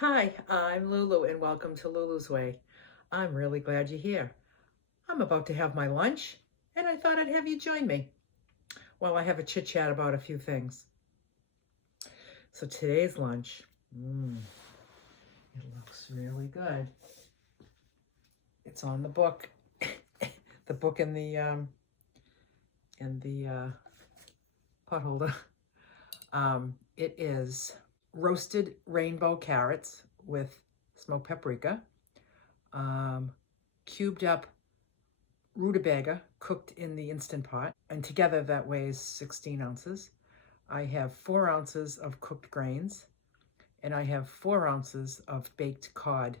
Hi, I'm Lulu and welcome to Lulu's Way. I'm really glad you're here. I'm about to have my lunch and I thought I'd have you join me while I have a chit chat about a few things. So today's lunch, it looks really good. It's on the book, the book in the pot holder. It is roasted rainbow carrots with smoked paprika, cubed up rutabaga cooked in the Instant Pot, and together that weighs 16 ounces. I have 4 ounces of cooked grains, and I have 4 ounces of baked cod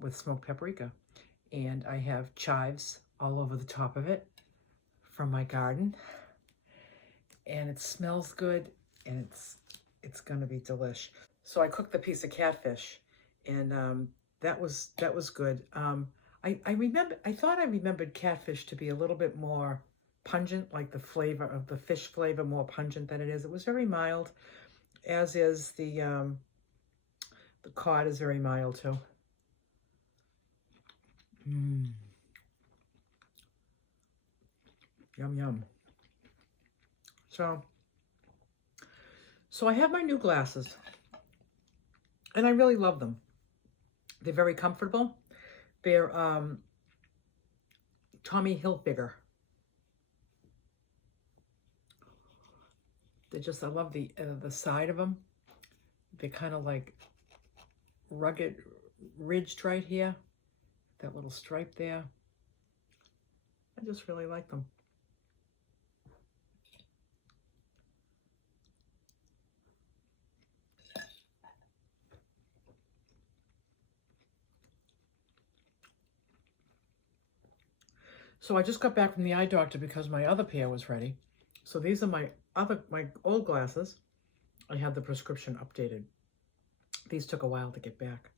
with smoked paprika. And I have chives all over the top of it from my garden. And it smells good, and it's gonna be delish. So I cooked the piece of catfish, and that was good. I thought I remembered catfish to be a little bit more pungent, like the flavor of the fish flavor more pungent than it is. It was very mild, as is the cod is very mild too. Yum, yum. So I have my new glasses, and I really love them. They're very comfortable. They're Tommy Hilfiger. I love the side of them. They're kind of like rugged, ridged right here. That little stripe there. I just really like them. So I just got back from the eye doctor because my other pair was ready. So these are my old glasses. I had the prescription updated. These took a while to get back.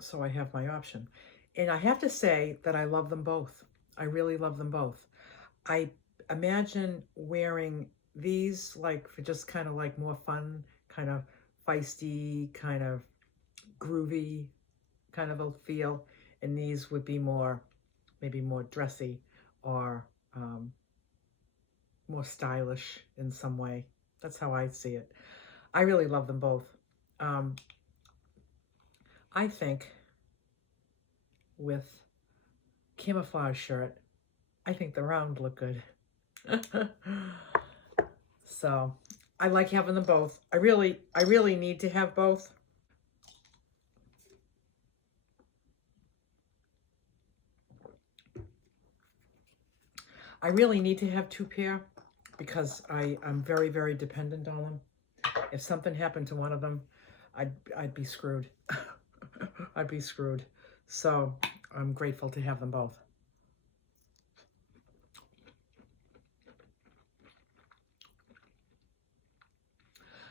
So I have my option. And I have to say that I love them both. I really love them both. I imagine wearing these like for just kind of like more fun, kind of feisty, kind of groovy kind of a feel. And these would be more, maybe more dressy or more stylish in some way. That's how I see it. I really love them both. I think with camouflage shirt, I think the round look good. So I like having them both. I really need to have both. I really need to have 2 pair because I'm very, very dependent on them. If something happened to one of them, I'd be screwed. I'd be screwed. So I'm grateful to have them both.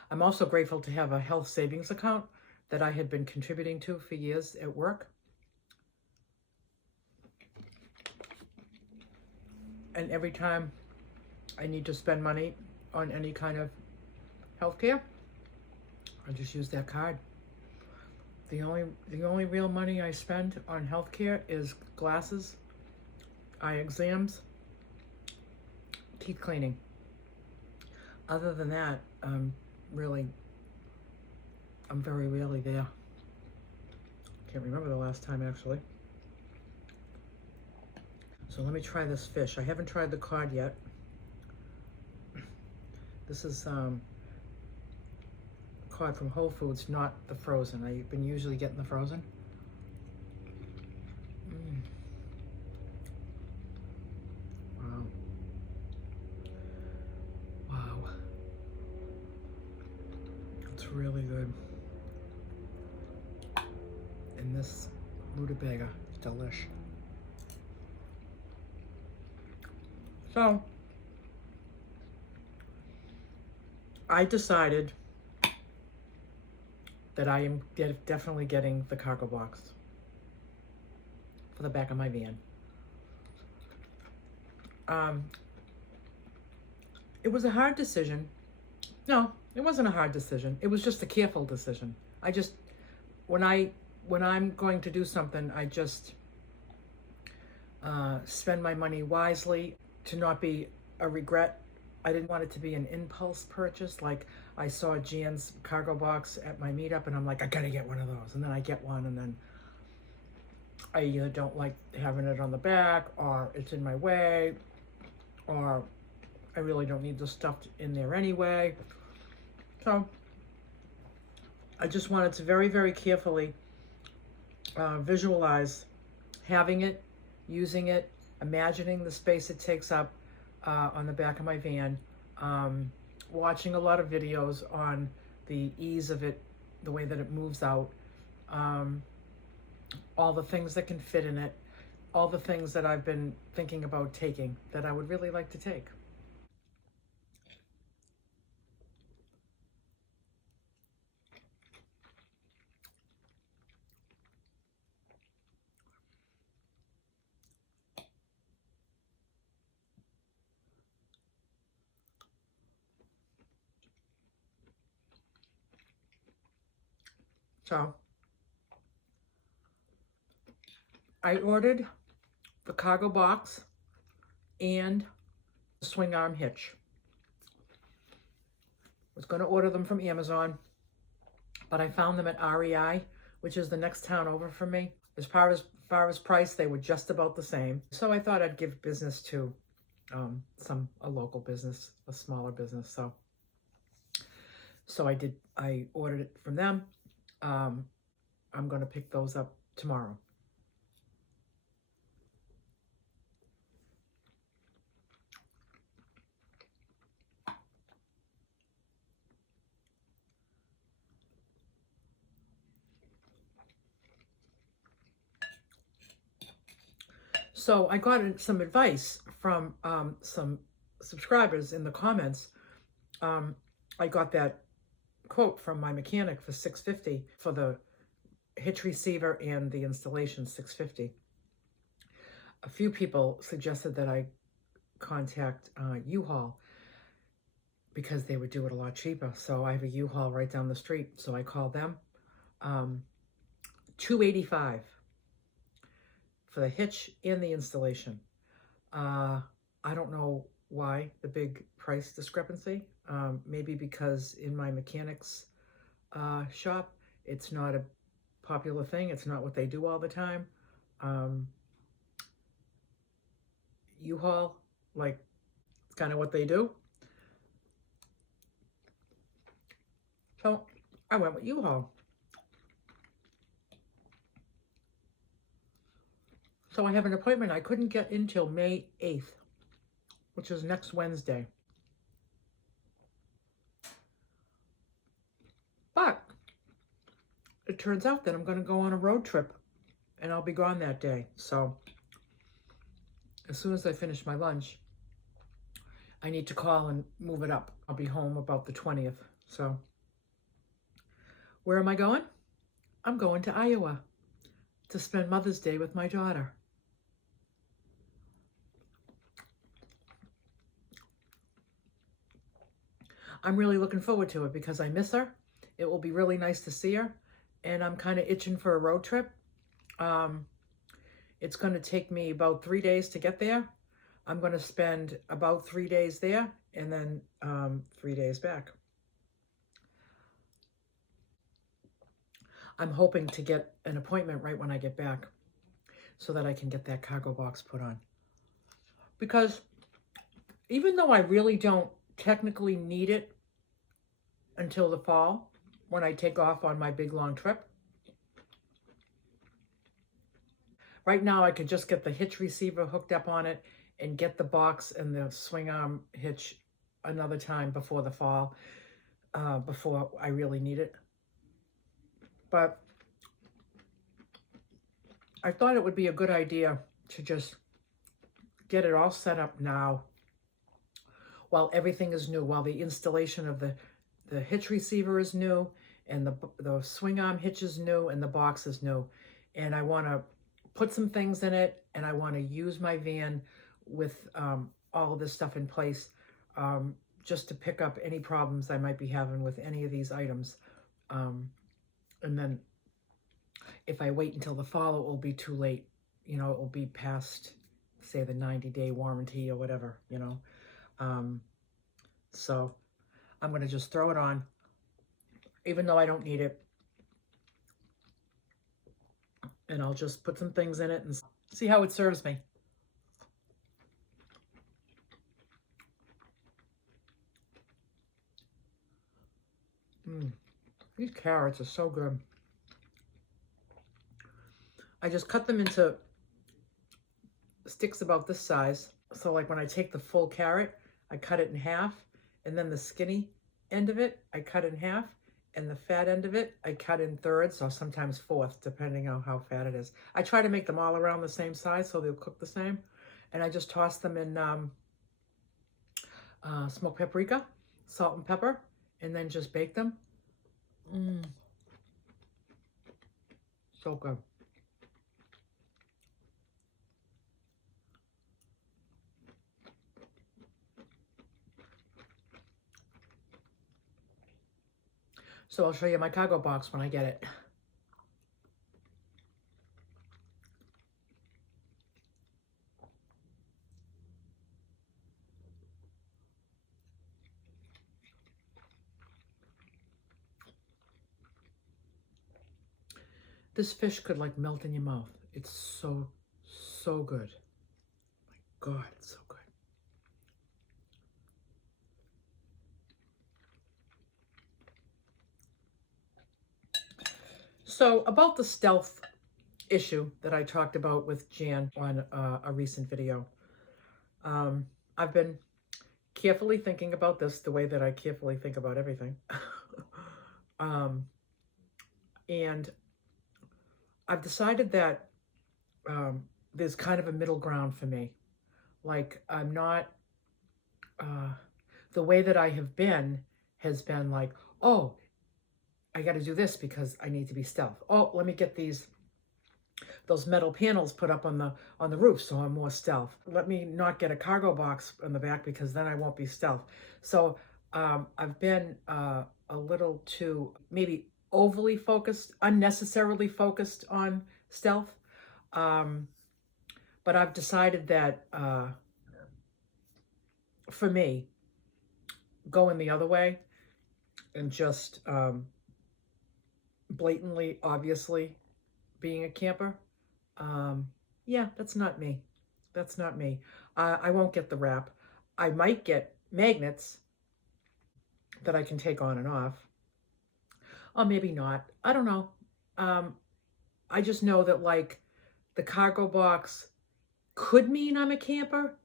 I'm also grateful to have a health savings account that I had been contributing to for years at work. And every time I need to spend money on any kind of healthcare, I just use that card. The only real money I spend on healthcare is glasses, eye exams, teeth cleaning. Other than that, I'm very rarely there. Can't remember the last time actually. So let me try this fish. I haven't tried the cod yet. This is cod from Whole Foods, not the frozen. I've been usually getting the frozen. Wow. Wow. It's really good. And this rutabaga, delish. So I decided that I am definitely getting the cargo box for the back of my van. It was a hard decision. No, It wasn't a hard decision. It was just a careful decision. I just, when I'm going to do something, I just spend my money wisely to not be a regret. I didn't want it to be an impulse purchase. Like I saw Jan's cargo box at my meetup and I'm like, I gotta get one of those. And then I get one and then I either don't like having it on the back or it's in my way or I really don't need the stuff in there anyway. So I just wanted to very, very carefully visualize having it, using it, imagining the space it takes up on the back of my van, watching a lot of videos on the ease of it, the way that it moves out, all the things that can fit in it, all the things that I've been thinking about taking that I would really like to take. So I ordered the cargo box and the swing arm hitch. I was going to order them from Amazon, but I found them at REI, which is the next town over from me. As far as price, they were just about the same. So I thought I'd give business to a local business, a smaller business. So I did. I ordered it from them. I'm going to pick those up tomorrow. So I got some advice from some subscribers in the comments. I got that quote from my mechanic for $650 for the hitch receiver and the installation, $650. A few people suggested that I contact U-Haul because they would do it a lot cheaper. So I have a U-Haul right down the street. So I called them. $285 for the hitch and the installation. I don't know why the big price discrepancy. Maybe because in my mechanic's shop, it's not a popular thing. It's not what they do all the time. U-Haul, like, it's kind of what they do. So I went with U-Haul. So I have an appointment I couldn't get in till May 8th, which is next Wednesday. But it turns out that I'm going to go on a road trip and I'll be gone that day. So as soon as I finish my lunch, I need to call and move it up. I'll be home about the 20th. So where am I going? I'm going to Iowa to spend Mother's Day with my daughter. I'm really looking forward to it because I miss her. It will be really nice to see her. And I'm kind of itching for a road trip. It's going to take me about 3 days to get there. I'm going to spend about 3 days there and then 3 days back. I'm hoping to get an appointment right when I get back so that I can get that cargo box put on. Because even though I really don't technically need it until the fall when I take off on my big long trip, right now I could just get the hitch receiver hooked up on it and get the box and the swing arm hitch another time before the fall, before I really need it. But I thought it would be a good idea to just get it all set up now while everything is new, while the installation of the hitch receiver is new and the swing arm hitch is new and the box is new. And I want to put some things in it and I want to use my van with all of this stuff in place just to pick up any problems I might be having with any of these items. And then if I wait until the fall, it will be too late. You know, it will be past, say, the 90-day warranty or whatever, you know. So I'm going to just throw it on, even though I don't need it. And I'll just put some things in it and see how it serves me. These carrots are so good. I just cut them into sticks about this size. So like when I take the full carrot, I cut it in half, and then the skinny end of it, I cut in half, and the fat end of it, I cut in thirds or sometimes fourths, depending on how fat it is. I try to make them all around the same size so they'll cook the same. And I just toss them in smoked paprika, salt and pepper, and then just bake them. So good. So I'll show you my cargo box when I get it. This fish could like melt in your mouth. It's so, so good. My God, it's so good. So about the stealth issue that I talked about with Jan on a recent video, I've been carefully thinking about this the way that I carefully think about everything. And I've decided that there's kind of a middle ground for me. Like I'm not, the way that I have been has been like, oh, I got to do this because I need to be stealth. Oh, let me get those metal panels put up on the roof so I'm more stealth. Let me not get a cargo box on the back because then I won't be stealth. So I've been a little too maybe overly focused, unnecessarily focused on stealth. But I've decided that for me, going the other way and just blatantly, obviously being a camper, yeah, that's not me. That's not me. I won't get the wrap. I might get magnets that I can take on and off. Or maybe not. I don't know. I just know that like the cargo box could mean I'm a camper,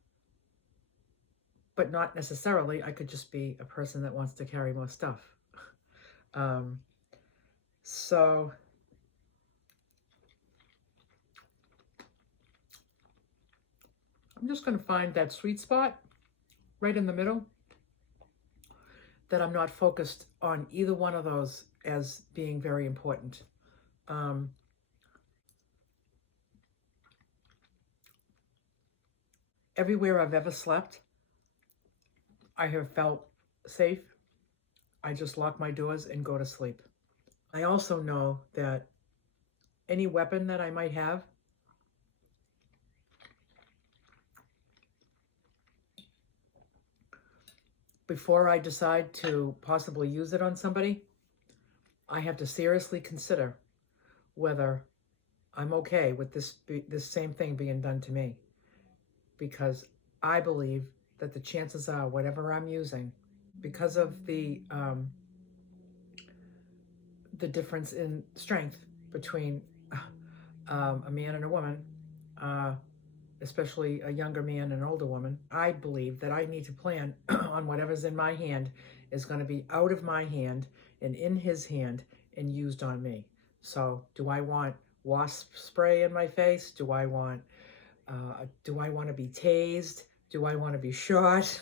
but not necessarily. I could just be a person that wants to carry more stuff. So I'm just going to find that sweet spot right in the middle, that I'm not focused on either one of those as being very important. Everywhere I've ever slept, I have felt safe. I just lock my doors and go to sleep. I also know that any weapon that I might have, before I decide to possibly use it on somebody, I have to seriously consider whether I'm okay with this same thing being done to me. Because I believe that the chances are whatever I'm using, because of the difference in strength between a man and a woman, especially a younger man and an older woman, I believe that I need to plan on whatever's in my hand is going to be out of my hand and in his hand and used on me. So do I want wasp spray in my face? Do I want to be tased? Do I want to be shot?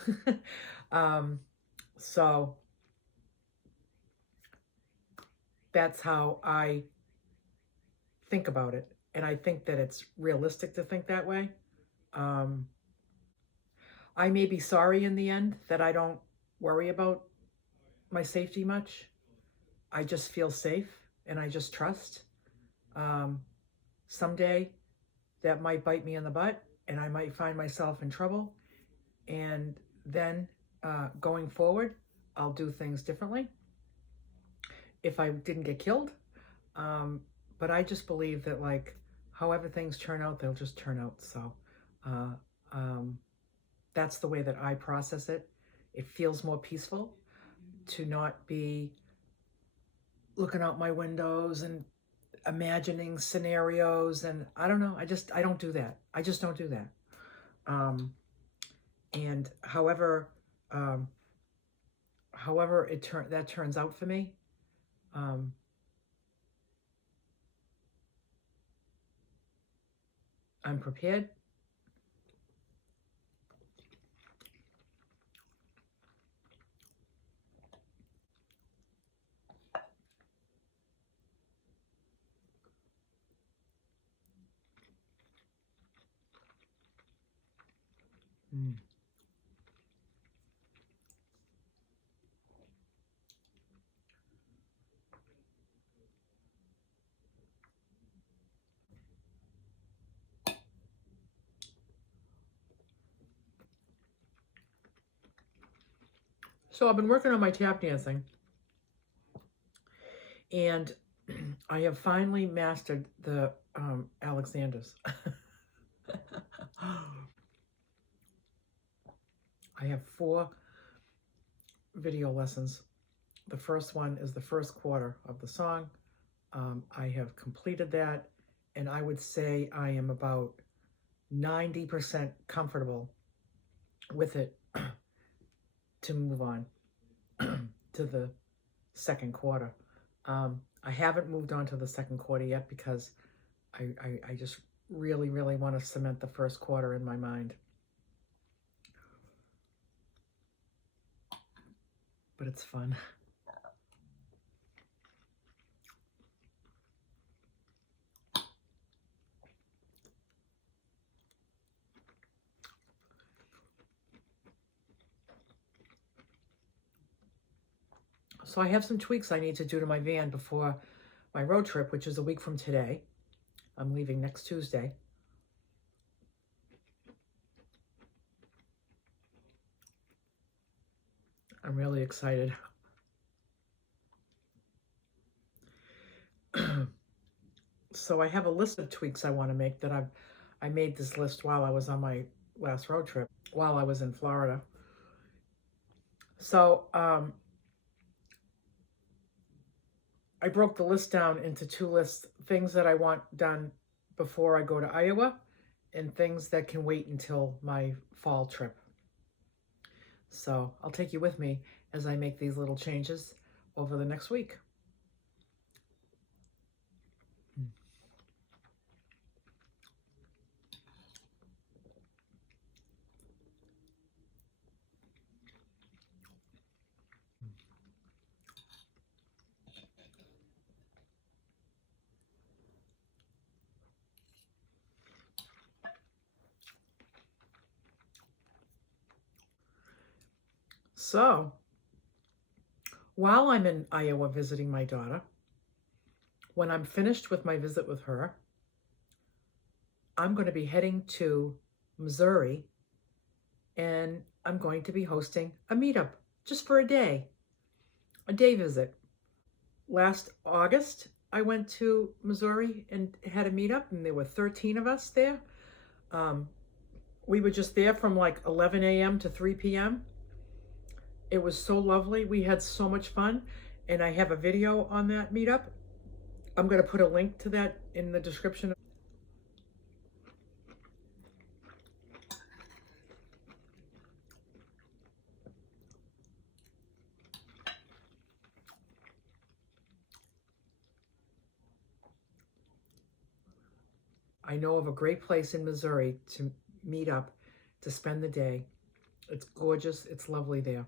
So that's how I think about it. And I think that it's realistic to think that way. I may be sorry in the end that I don't worry about my safety much. I just feel safe and I just trust. Someday that might bite me in the butt and I might find myself in trouble. And then going forward, I'll do things differently if I didn't get killed. But I just believe that, like, however things turn out, they'll just turn out. So that's the way that I process it. It feels more peaceful to not be looking out my windows and imagining scenarios. And I don't know. I don't do that. I just don't do that. And however that turns out for me, I'm prepared. So I've been working on my tap dancing, and I have finally mastered the Alexanders. I have 4 video lessons. The first one is the first quarter of the song. I have completed that, and I would say I am about 90% comfortable with it to move on to the second quarter. I haven't moved on to the second quarter yet because I just really, really want to cement the first quarter in my mind. But it's fun. So I have some tweaks I need to do to my van before my road trip, which is a week from today. I'm leaving next Tuesday. I'm really excited. So I have a list of tweaks I want to make that I made this list while I was on my last road trip, while I was in Florida. So I broke the list down into 2 lists: things that I want done before I go to Iowa and things that can wait until my fall trip. So I'll take you with me as I make these little changes over the next week. So while I'm in Iowa visiting my daughter, when I'm finished with my visit with her, I'm going to be heading to Missouri, and I'm going to be hosting a meetup just for a day visit. Last August, I went to Missouri and had a meetup, and there were 13 of us there. We were just there from like 11 a.m. to 3 p.m. It was so lovely. We had so much fun, and I have a video on that meetup. I'm going to put a link to that in the description. I know of a great place in Missouri to meet up, to spend the day. It's gorgeous. It's lovely there.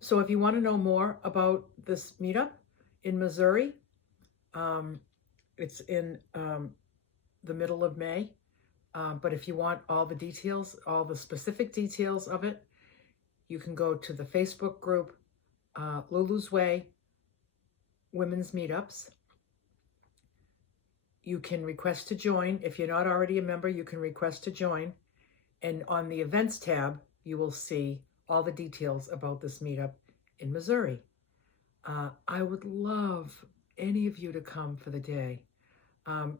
So if you want to know more about this meetup in Missouri, it's in the middle of May. But if you want all the details, all the specific details of it, you can go to the Facebook group, Lulu's Way Women's Meetups. You can request to join. If you're not already a member, you can request to join. And on the events tab, you will see all the details about this meetup in Missouri. I would love any of you to come for the day.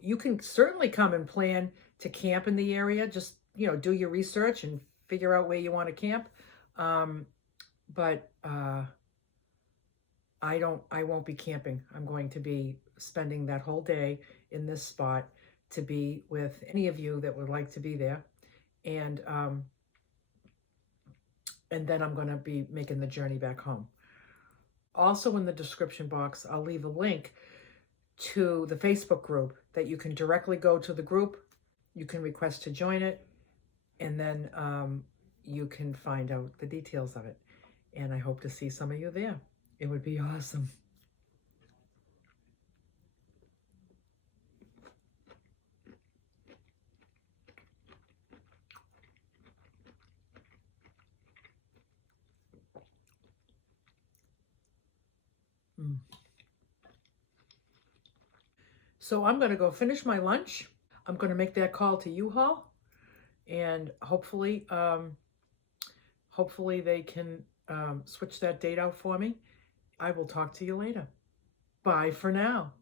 You can certainly come and plan to camp in the area. Just, do your research and figure out where you want to camp. But I won't be camping. I'm going to be spending that whole day in this spot to be with any of you that would like to be there. And then I'm going to be making the journey back home. Also in the description box, I'll leave a link to the Facebook group that you can directly go to the group. You can request to join it, and then you can find out the details of it. And I hope to see some of you there. It would be awesome. So I'm going to go finish my lunch. I'm going to make that call to U-Haul, and hopefully they can switch that date out for me. I will talk to you later. Bye for now.